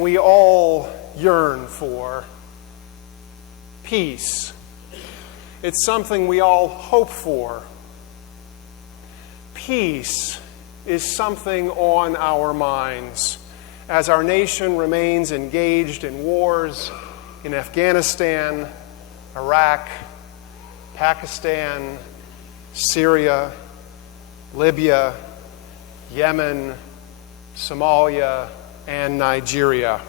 we all yearn for. Peace. It's something we all hope for. Peace is something on our minds as our nation remains engaged in wars in Afghanistan, Iraq, Pakistan, Syria, Libya, Yemen, Somalia, and Nigeria.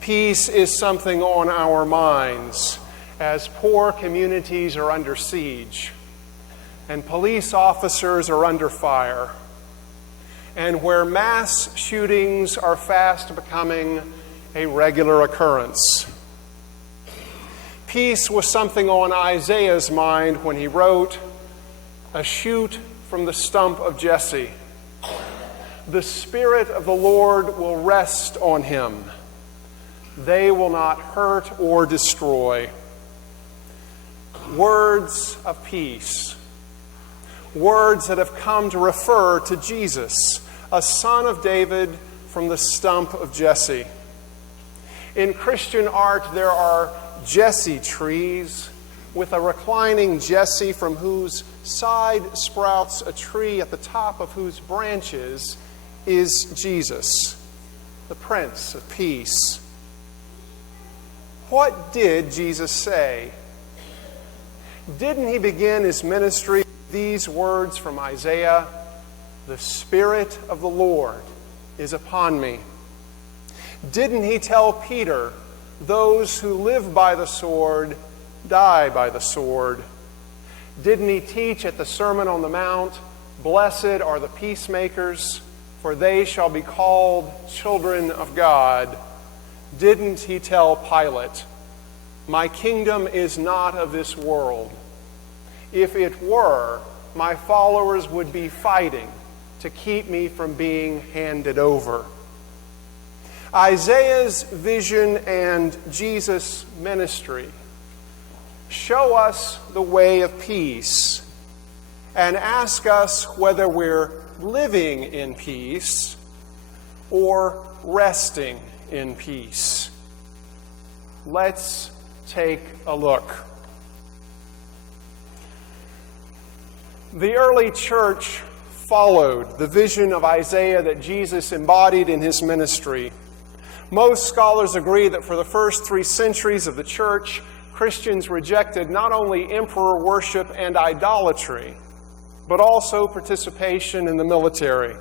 Peace is something on our minds as poor communities are under siege and police officers are under fire, and where mass shootings are fast becoming a regular occurrence. Peace was something on Isaiah's mind when he wrote, "A shoot from the stump of Jesse. The Spirit of the Lord will rest on him. They will not hurt or destroy." Words of peace. Words that have come to refer to Jesus, a son of David from the stump of Jesse. In Christian art, there are Jesse trees with a reclining Jesse from whose side sprouts a tree at the top of whose branches is Jesus, the Prince of Peace. What did Jesus say? Didn't he begin his ministry with these words from Isaiah? "The Spirit of the Lord is upon me." Didn't he tell Peter, "Those who live by the sword die by the sword"? Didn't he teach at the Sermon on the Mount, "Blessed are the peacemakers, for they shall be called children of God"? Didn't he tell Pilate, "My kingdom is not of this world. If it were, my followers would be fighting to keep me from being handed over"? Isaiah's vision and Jesus' ministry show us the way of peace and ask us whether we're living in peace or resting in peace. Let's take a look. The early church followed the vision of Isaiah that Jesus embodied in his ministry. Most scholars agree that for the first 3 centuries of the church, Christians rejected not only emperor worship and idolatry, but also participation in the military.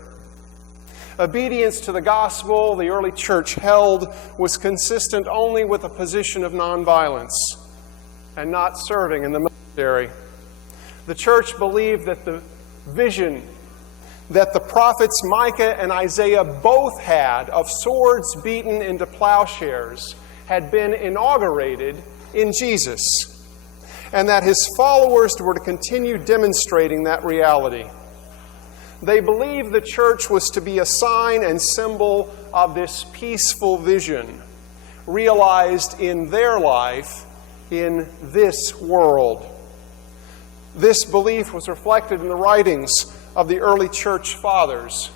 Obedience to the gospel the early church held was consistent only with a position of nonviolence and not serving in the military. The church believed that the vision that the prophets Micah and Isaiah both had of swords beaten into plowshares had been inaugurated in Jesus, and that his followers were to continue demonstrating that reality. They believed the church was to be a sign and symbol of this peaceful vision, realized in their life in this world. This belief was reflected in the writings of the early church fathers.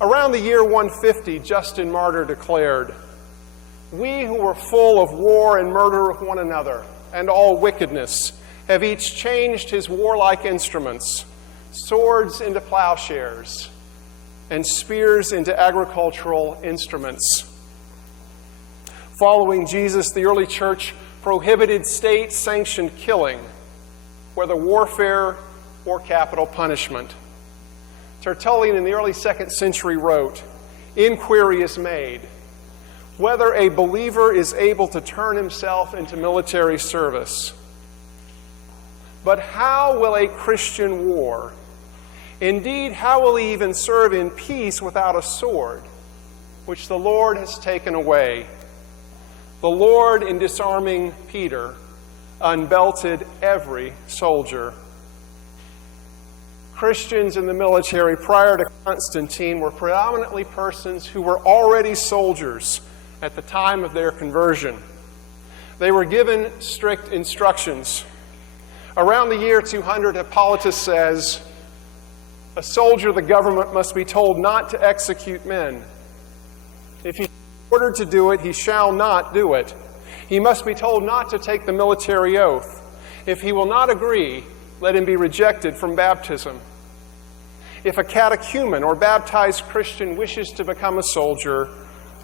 Around the year 150, Justin Martyr declared, "We who were full of war and murder of one another and all wickedness have each changed his warlike instruments, swords into plowshares, and spears into agricultural instruments." Following Jesus, the early church prohibited state-sanctioned killing, whether warfare or capital punishment. Tertullian in the early 2nd century wrote, "Inquiry is made whether a believer is able to turn himself into military service. But how will a Christian war? Indeed, how will he even serve in peace without a sword, which the Lord has taken away?" The Lord, in disarming Peter, unbelted every soldier. Christians in the military prior to Constantine were predominantly persons who were already soldiers at the time of their conversion. They were given strict instructions. Around the year 200, Hippolytus says, "A soldier of the government must be told not to execute men, If he is ordered to do it, he shall not do it. He must be told not to take the military oath. If he will not agree, let him be rejected from baptism. If a catechumen or baptized Christian wishes to become a soldier,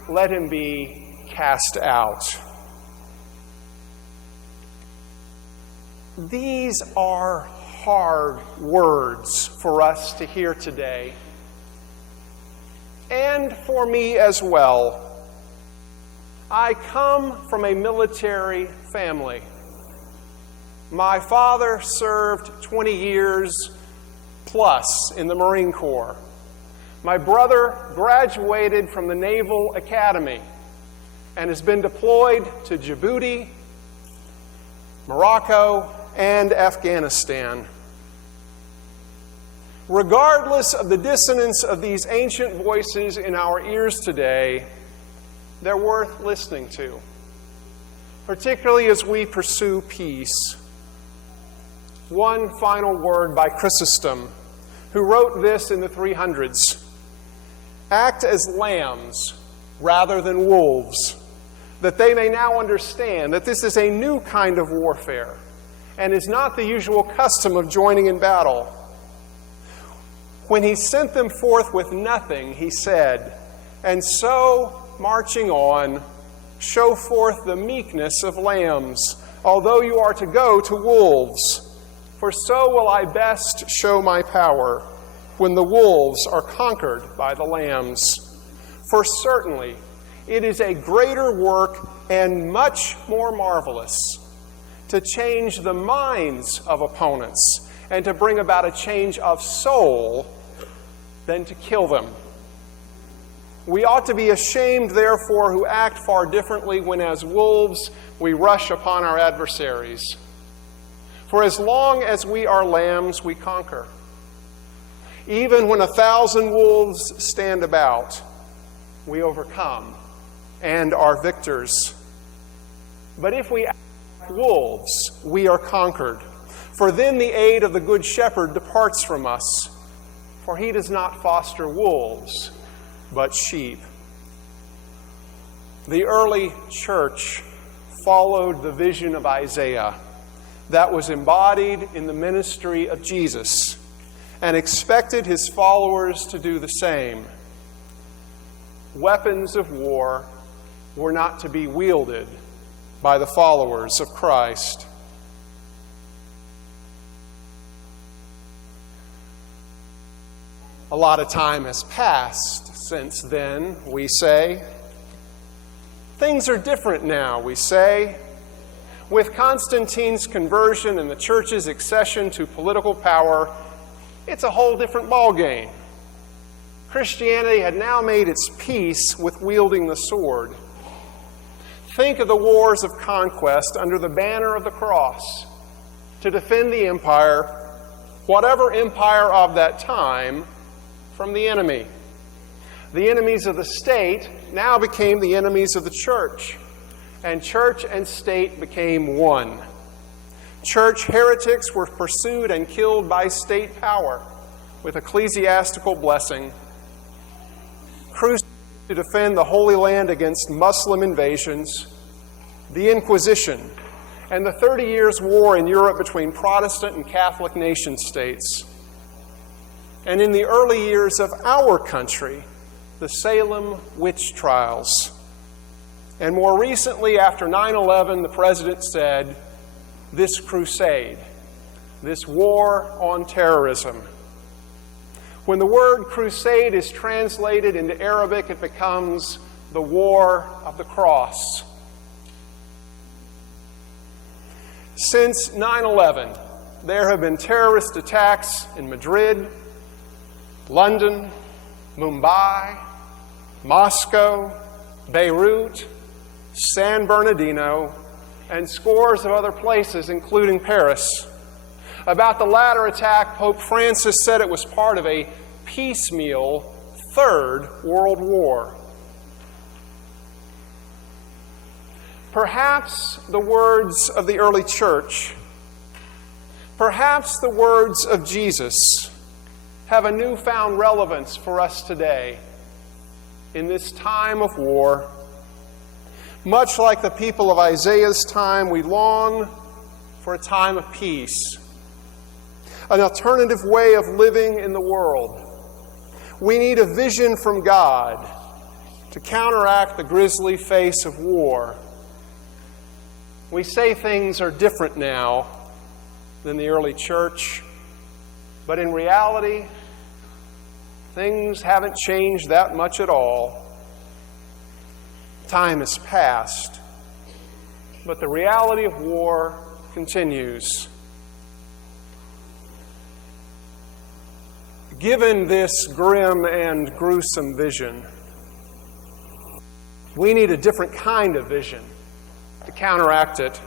let him be cast out. These are hard words for us to hear today, and for me as well. I come from a military family. My father served 20 years plus in the Marine Corps. My brother graduated from the Naval Academy and has been deployed to Djibouti, Morocco, and Afghanistan. Regardless of the dissonance of these ancient voices in our ears today, they're worth listening to, particularly as we pursue peace. One final word by Chrysostom, who wrote this in the 300s. Act as lambs rather than wolves, that they may now understand that this is a new kind of warfare and is not the usual custom of joining in battle. When he sent them forth with nothing, he said, and so, marching on, show forth the meekness of lambs, although you are to go to wolves. For so will I best show my power, when the wolves are conquered by the lambs. For certainly it is a greater work and much more marvelous to change the minds of opponents and to bring about a change of soul than to kill them. We ought to be ashamed, therefore, who act far differently when as wolves we rush upon our adversaries. For as long as we are lambs, we conquer. Even when 1,000 wolves stand about, we overcome and are victors. But if we act like wolves, we are conquered. For then the aid of the Good Shepherd departs from us, for he does not foster wolves, but sheep. The early church followed the vision of Isaiah that was embodied in the ministry of Jesus and expected his followers to do the same. Weapons of war were not to be wielded by the followers of Christ. A lot of time has passed since then, we say. Things are different now, we say. With Constantine's conversion and the church's accession to political power, it's a whole different ballgame. Christianity had now made its peace with wielding the sword. Think of the wars of conquest under the banner of the cross to defend the empire, whatever empire of that time, from the enemy. The enemies of the state now became the enemies of the church, and church and state became one. Church heretics were pursued and killed by state power with ecclesiastical blessing. Crusades to defend the Holy Land against Muslim invasions, the Inquisition, and the 30 Years' War in Europe between Protestant and Catholic nation-states. And in the early years of our country, the Salem witch trials. And more recently, after 9/11, the president said, this crusade, this war on terrorism. When the word crusade is translated into Arabic, it becomes the war of the cross. Since 9/11, there have been terrorist attacks in Madrid, London, Mumbai, Moscow, Beirut, San Bernardino, and scores of other places, including Paris. About the latter attack, Pope Francis said it was part of a piecemeal Third World War. Perhaps the words of the early church, perhaps the words of Jesus have a newfound relevance for us today. in this time of war. Much like the people of Isaiah's time, we long for a time of peace, an alternative way of living in the world. We need a vision from God to counteract the grisly face of war. We say things are different now than the early church, but in reality, things haven't changed that much at all. Time has passed, but the reality of war continues. Given this grim and gruesome vision, we need a different kind of vision to counteract it.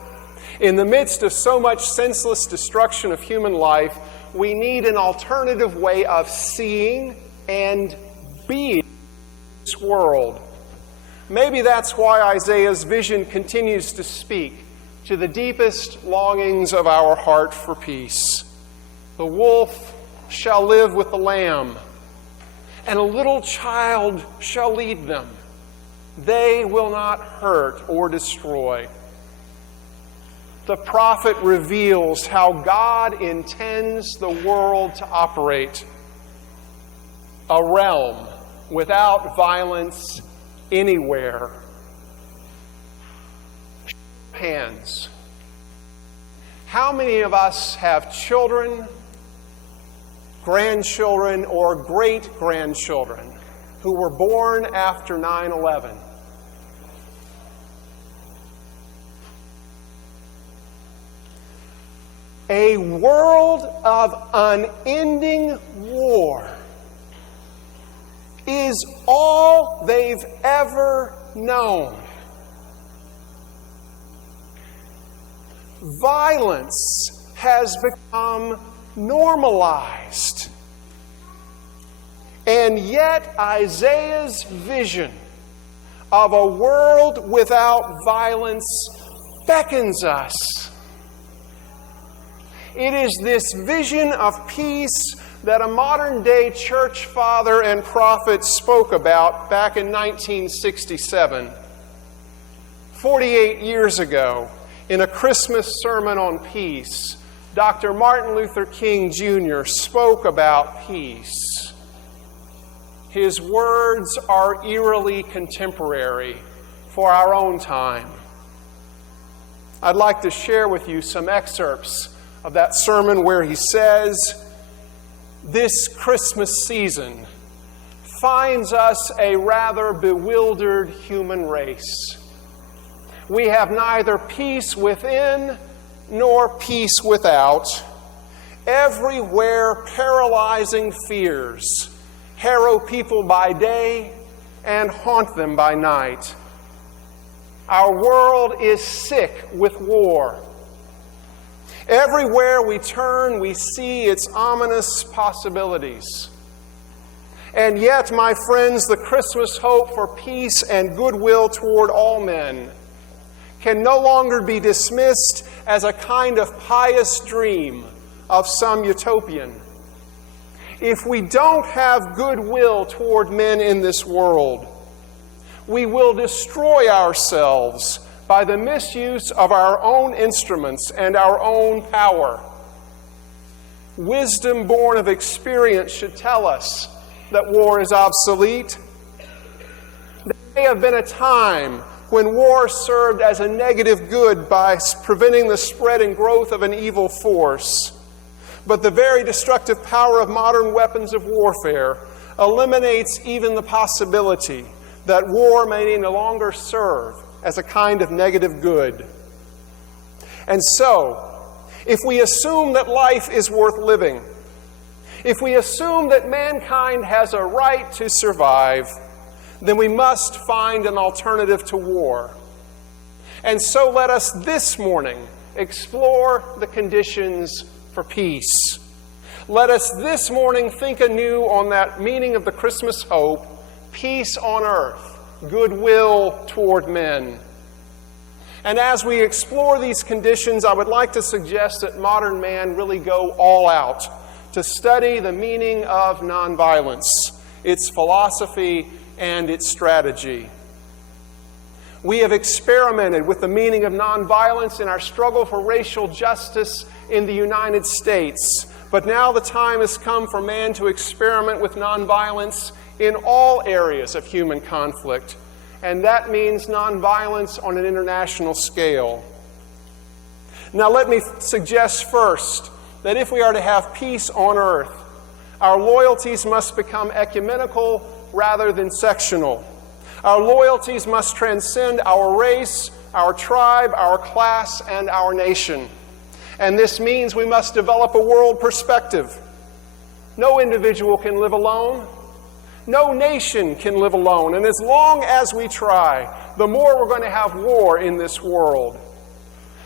In the midst of so much senseless destruction of human life, we need an alternative way of seeing and being this world. Maybe that's why Isaiah's vision continues to speak to the deepest longings of our heart for peace. The wolf shall live with the lamb, and a little child shall lead them. They will not hurt or destroy. The prophet reveals how God intends the world to operate. A realm without violence anywhere. Hands. How many of us have children, grandchildren, or great-grandchildren who were born after 9/11? A world of unending war is all they've ever known. Violence has become normalized. And yet Isaiah's vision of a world without violence beckons us. It is this vision of peace that a modern-day church father and prophet spoke about back in 1967. 48 years ago, in a Christmas sermon on peace, Dr. Martin Luther King Jr. spoke about peace. His words are eerily contemporary for our own time. I'd like to share with you some excerpts of that sermon where he says, "This Christmas season finds us a rather bewildered human race. We have neither peace within nor peace without. Everywhere paralyzing fears harrow people by day and haunt them by night. Our world is sick with war. Everywhere we turn, we see its ominous possibilities. And yet, my friends, the Christmas hope for peace and goodwill toward all men can no longer be dismissed as a kind of pious dream of some utopian. If we don't have goodwill toward men in this world, we will destroy ourselves by the misuse of our own instruments and our own power. Wisdom born of experience should tell us that war is obsolete. There may have been a time when war served as a negative good by preventing the spread and growth of an evil force. But the very destructive power of modern weapons of warfare eliminates even the possibility that war may no longer serve as a kind of negative good. And so, if we assume that life is worth living, if we assume that mankind has a right to survive, then we must find an alternative to war. And so let us this morning explore the conditions for peace. Let us this morning think anew on that meaning of the Christmas hope, peace on earth, goodwill toward men. And as we explore these conditions, I would like to suggest that modern man really go all out to study the meaning of nonviolence, its philosophy, and its strategy. We have experimented with the meaning of nonviolence in our struggle for racial justice in the United States. But now the time has come for man to experiment with nonviolence in all areas of human conflict. And that means nonviolence on an international scale. Now let me suggest first that if we are to have peace on earth, our loyalties must become ecumenical rather than sectional. Our loyalties must transcend our race, our tribe, our class, and our nation. And this means we must develop a world perspective. No individual can live alone. No nation can live alone. And as long as we try, the more we're going to have war in this world.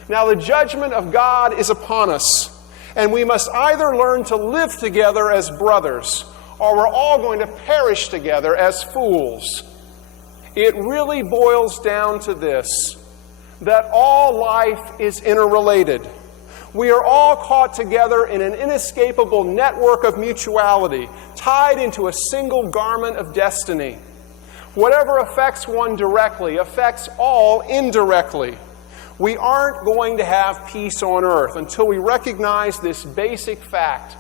Now, the judgment of God is upon us, and we must either learn to live together as brothers, or we're all going to perish together as fools. It really boils down to this, that all life is interrelated. We are all caught together in an inescapable network of mutuality, tied into a single garment of destiny. Whatever affects one directly affects all indirectly. We aren't going to have peace on earth until we recognize this basic fact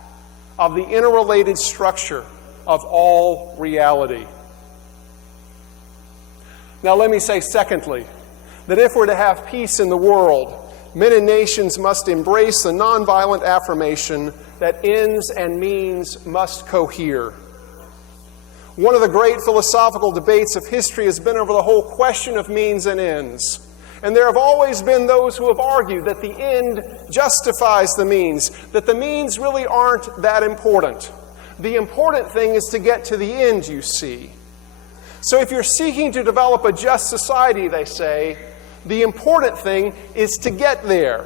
of the interrelated structure of all reality. Now let me say secondly, that if we're to have peace in the world, men and nations must embrace the nonviolent affirmation that ends and means must cohere. One of the great philosophical debates of history has been over the whole question of means and ends. And there have always been those who have argued that the end justifies the means, that the means really aren't that important. The important thing is to get to the end, you see. So if you're seeking to develop a just society, they say, the important thing is to get there,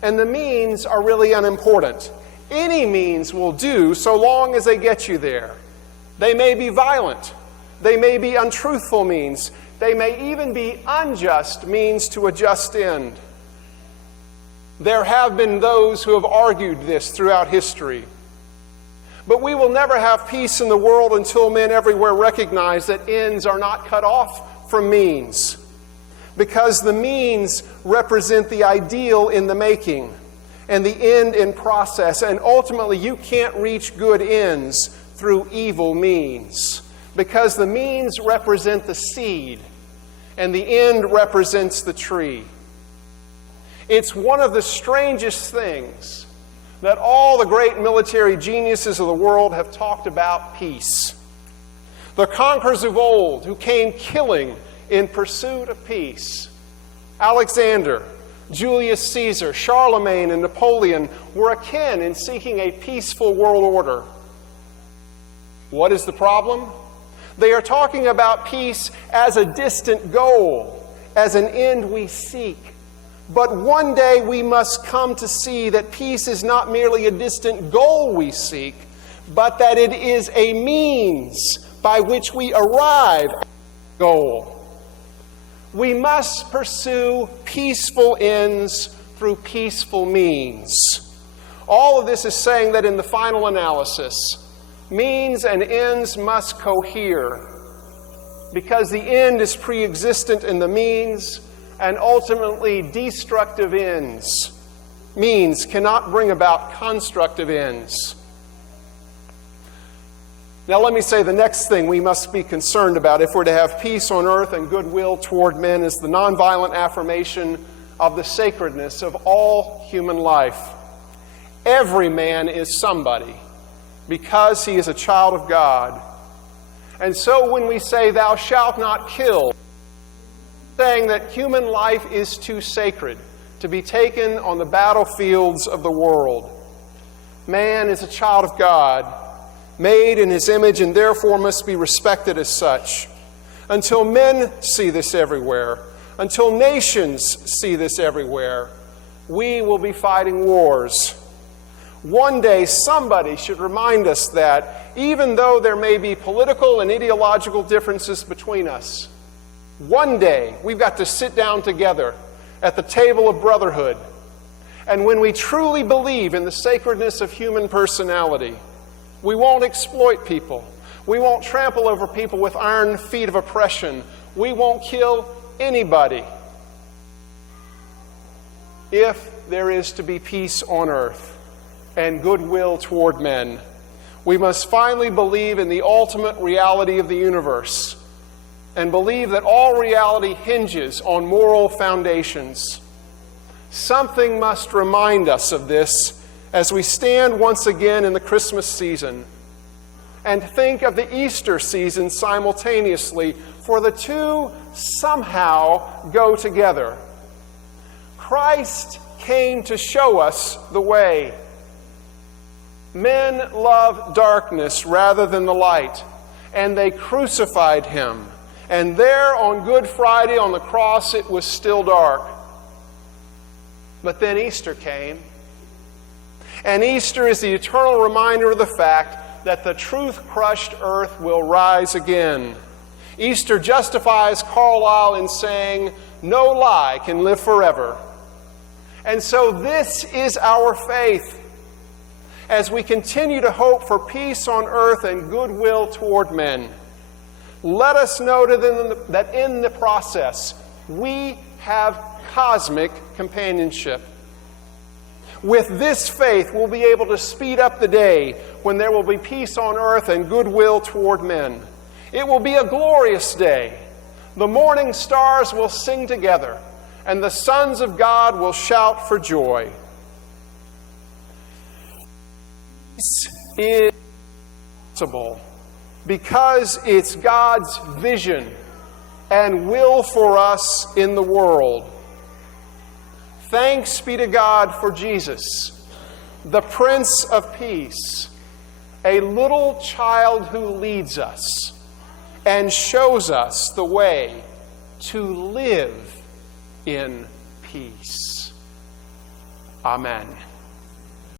and the means are really unimportant. Any means will do so long as they get you there. They may be violent. They may be untruthful means. They may even be unjust means to a just end. There have been those who have argued this throughout history. But we will never have peace in the world until men everywhere recognize that ends are not cut off from means. Because the means represent the ideal in the making and the end in process. And ultimately, you can't reach good ends through evil means. Because the means represent the seed and the end represents the tree. It's one of the strangest things that all the great military geniuses of the world have talked about peace. The conquerors of old who came killing in pursuit of peace. Alexander, Julius Caesar, Charlemagne, and Napoleon were akin in seeking a peaceful world order. What is the problem? They are talking about peace as a distant goal, as an end we seek. But one day we must come to see that peace is not merely a distant goal we seek, but that it is a means by which we arrive at the goal. We must pursue peaceful ends through peaceful means. All of this is saying that in the final analysis, means and ends must cohere, because the end is pre-existent in the means, and ultimately destructive ends, means, cannot bring about constructive ends. Now let me say the next thing we must be concerned about if we're to have peace on earth and goodwill toward men is the nonviolent affirmation of the sacredness of all human life. Every man is somebody because he is a child of God. And so when we say, "Thou shalt not kill," saying that human life is too sacred to be taken on the battlefields of the world. Man is a child of God, made in His image, and therefore must be respected as such. Until men see this everywhere, until nations see this everywhere, we will be fighting wars. One day somebody should remind us that even though there may be political and ideological differences between us, one day we've got to sit down together at the table of brotherhood. And when we truly believe in the sacredness of human personality, we won't exploit people. We won't trample over people with iron feet of oppression. We won't kill anybody. If there is to be peace on earth and goodwill toward men, we must finally believe in the ultimate reality of the universe and believe that all reality hinges on moral foundations. Something must remind us of this as we stand once again in the Christmas season and think of the Easter season simultaneously, for the two somehow go together. Christ came to show us the way. Men love darkness rather than the light, and they crucified him. And there on Good Friday on the cross, it was still dark. But then Easter came. And Easter is the eternal reminder of the fact that the truth-crushed earth will rise again. Easter justifies Carlyle in saying, "No lie can live forever." And so this is our faith. As we continue to hope for peace on earth and goodwill toward men, let us know that in the process, we have cosmic companionship. With this faith, we'll be able to speed up the day when there will be peace on earth and goodwill toward men. It will be a glorious day. The morning stars will sing together, and the sons of God will shout for joy. This is possible because it's God's vision and will for us in the world. Thanks be to God for Jesus, the Prince of Peace, a little child who leads us and shows us the way to live in peace. Amen.